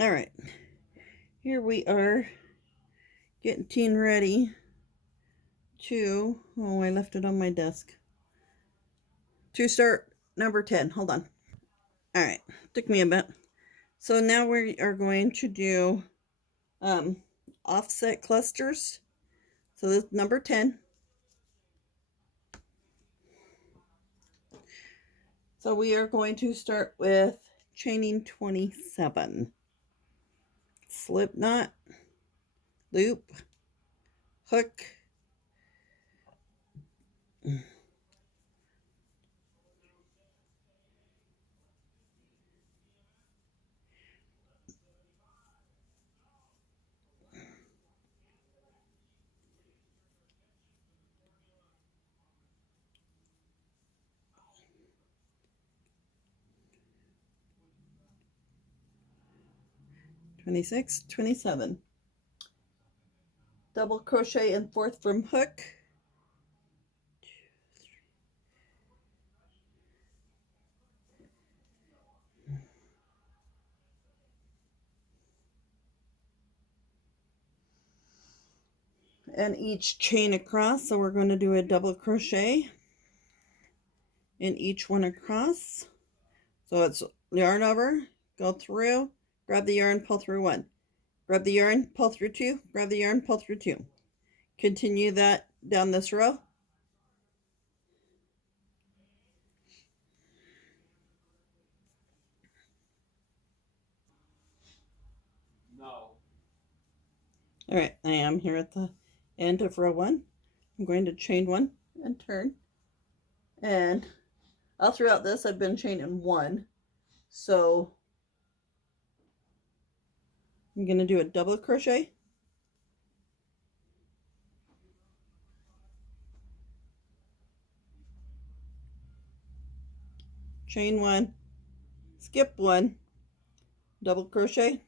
All right, here we are getting teen ready to, oh, I left it on my desk, to start number 10. Hold on. All right, took me a bit. So now we are going to do offset clusters. So this is number 10. So we are going to start with chaining 27. Slip knot, loop, hook, 26, 27. Double crochet in fourth from hook. And each chain across, so we're going to do a double crochet in each one across. So it's yarn over, go through, grab the yarn, pull through one, grab the yarn, pull through two, grab the yarn, pull through two. Continue that down this row. No. All right, I am here at the end of row one. I'm going to chain one and turn. And all throughout this, I've been chaining one. So I'm going to do a double crochet. Chain one, skip one, double crochet.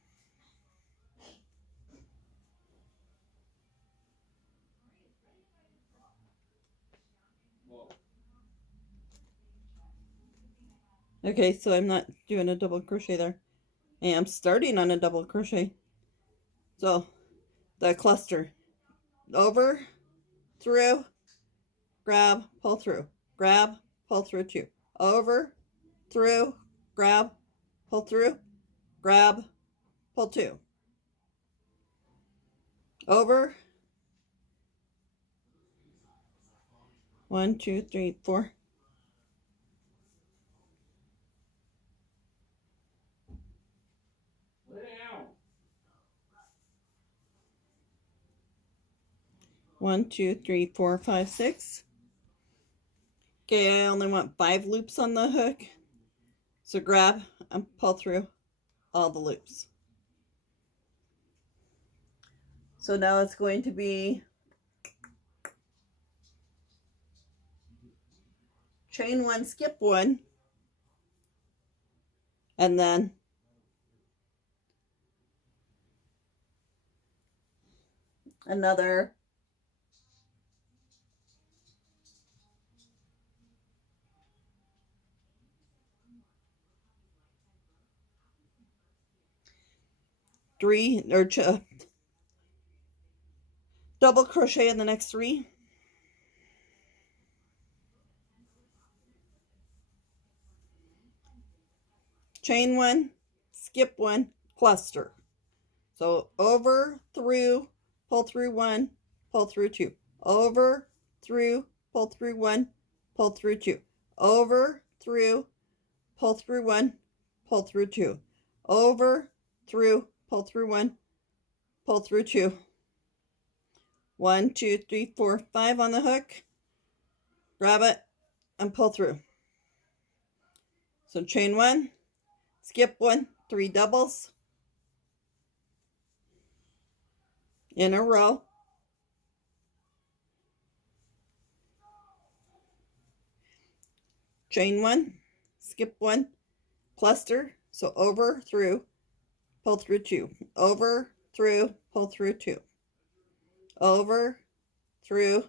Okay, so I'm not doing a double crochet there. I am starting on a double crochet. So the cluster, over, through, grab, pull through, grab, pull through two, over, through, grab, pull through, grab, pull two, over, 1, 2, 3, 4. One, two, three, 4, 5, 6. Okay, I only want 5 loops on the hook. So grab and pull through all the loops. So now it's going to be chain one, skip one, and then another three or double crochet in the next 3. Chain one, skip one, cluster. So over, through, pull through one, pull through two, over, through, pull through one, pull through two, over, through, pull through one, pull through two, over, through, pull through one, pull through two. 1, 2, 3, 4, 5 on the hook. Grab it and pull through. So chain one, skip one, 3 doubles in a row. Chain one, skip one, cluster. So over, through, pull through two, over, through, pull through two, over, through,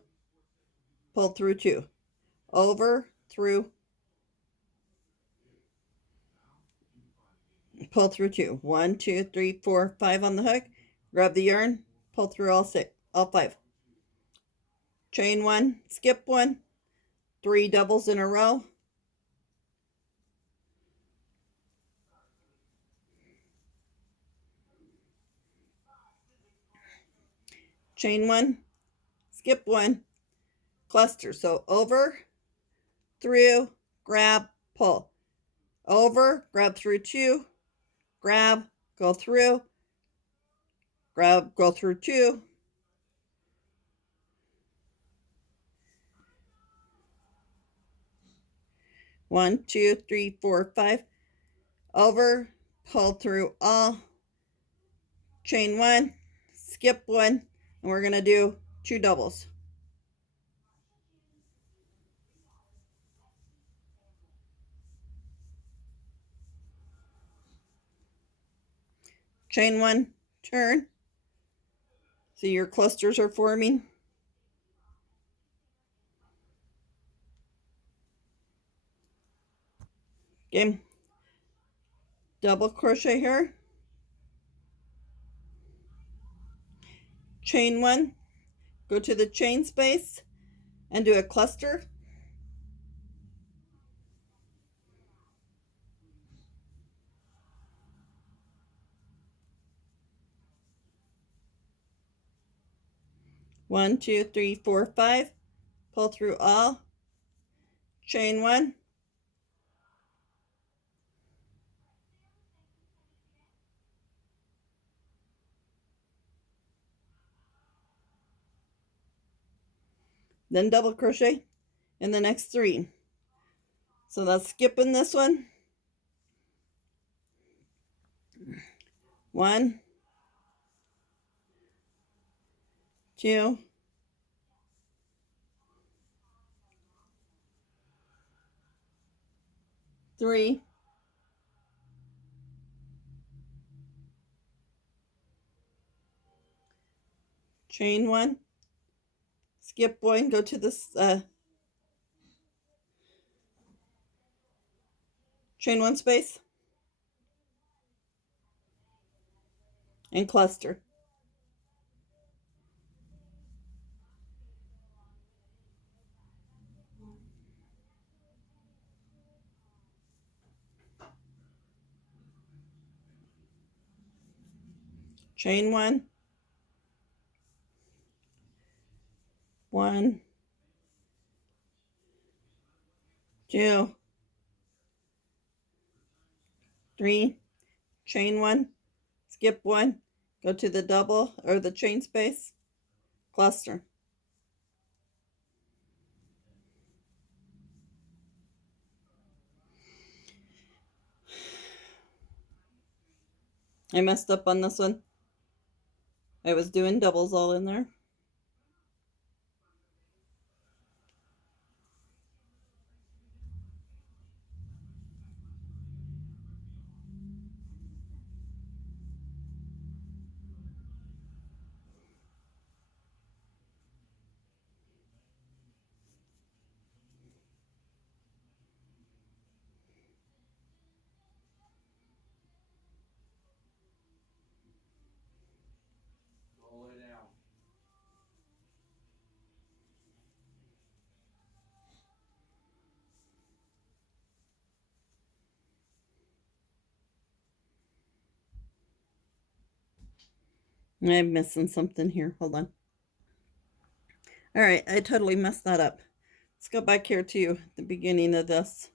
pull through two, over, through, pull through 2. 1, 2, 3, 4, 5 on the hook. Grab the yarn, pull through all 5. Chain 1, skip 1, 3 doubles in a row. Chain 1, skip 1, cluster. So over, through, grab, pull. Over, grab through 2, grab, go through, grab, go through 2. One, 2, 3, 4, 5. Over, pull through all. Chain 1, skip 1, and we're going to do 2 doubles. Chain 1, turn. See, your clusters are forming. Okay. Double crochet here. Chain 1, go to the chain space and do a cluster. One, 2, 3, 4, 5. Pull through all. Chain 1. Then double crochet in the next 3. So that's skipping this one. 1, 2, 3, chain 1, skip 1, go to this chain 1 space, and cluster. Chain 1, 1, 2, 3, chain 1, skip 1, go to the double or the chain space, cluster. I messed up on this one. I was doing doubles all in there. I'm missing something here. Hold on. All right, I totally messed that up. Let's go back here to the beginning of this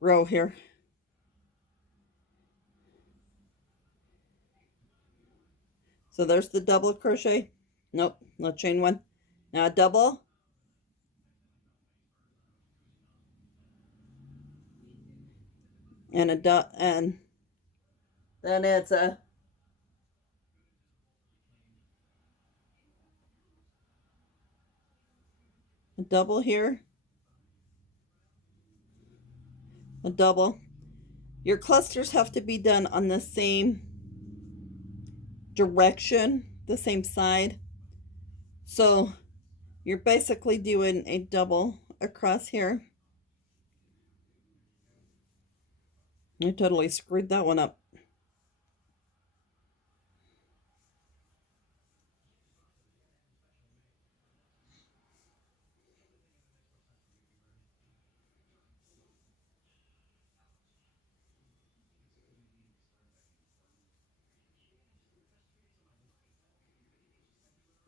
row here. So there's the double crochet. Nope, no chain 1. Now a double. And and then it's a double here, a double. Your clusters have to be done on the same direction, the same side. So you're basically doing a double across here. I totally screwed that one up.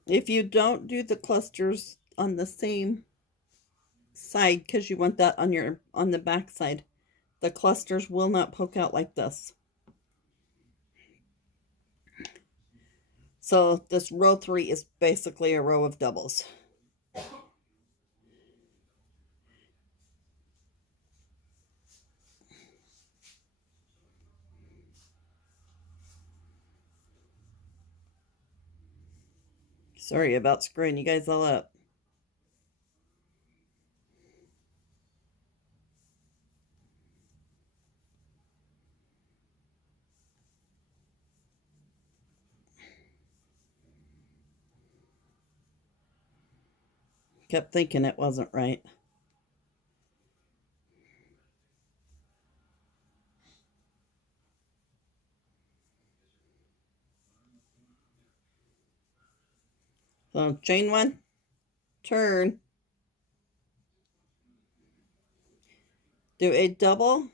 If you don't do the clusters on the same side, because you want that on the back side, the clusters will not poke out like this. So this row 3 is basically a row of doubles. Sorry about screwing you guys all up. Kept thinking it wasn't right. So chain 1, turn, do a double,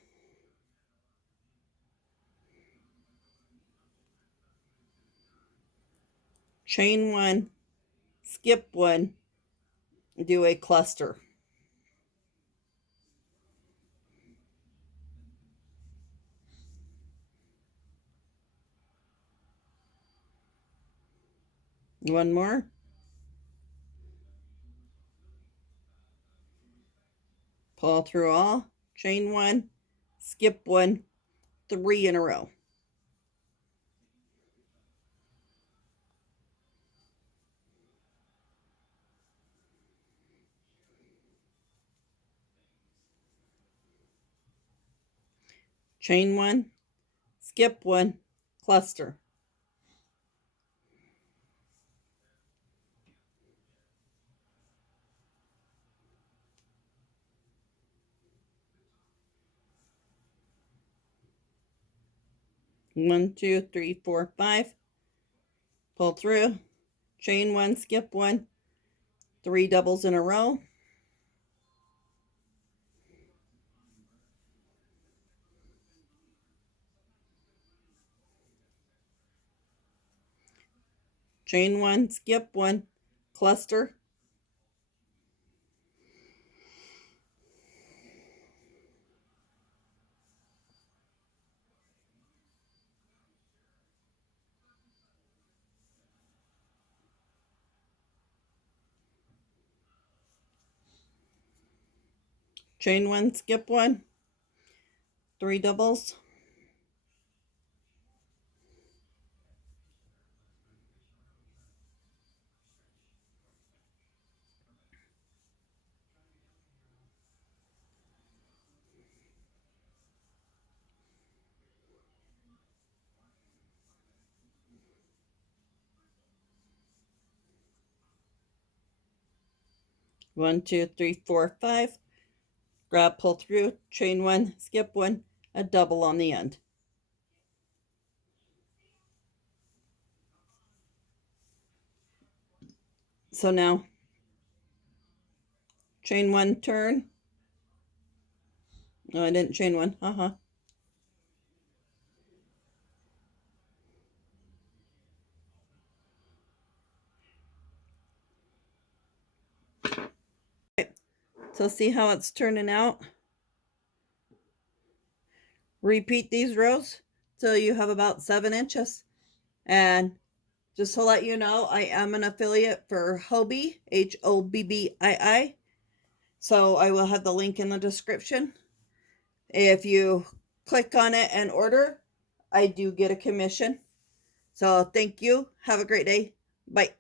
chain 1, skip 1, do a cluster. One more. Pull through all, chain 1, skip 1, 3 in a row. Chain 1, skip 1, cluster. One, two, three, four, 5. Pull through, chain 1, skip 1, 3 doubles in a row. Chain 1, skip 1, cluster. Chain 1, skip 1, 3 doubles. One, two, three, four, 5. Grab, pull through, chain 1, skip 1, a double on the end. So now, chain 1, turn. No, I didn't chain 1. So see how it's turning out? Repeat these rows till you have about 7 inches. And just to let you know, I am an affiliate for Hobbii, Hobbii. So I will have the link in the description. If you click on it and order, I do get a commission. So thank you. Have a great day. Bye.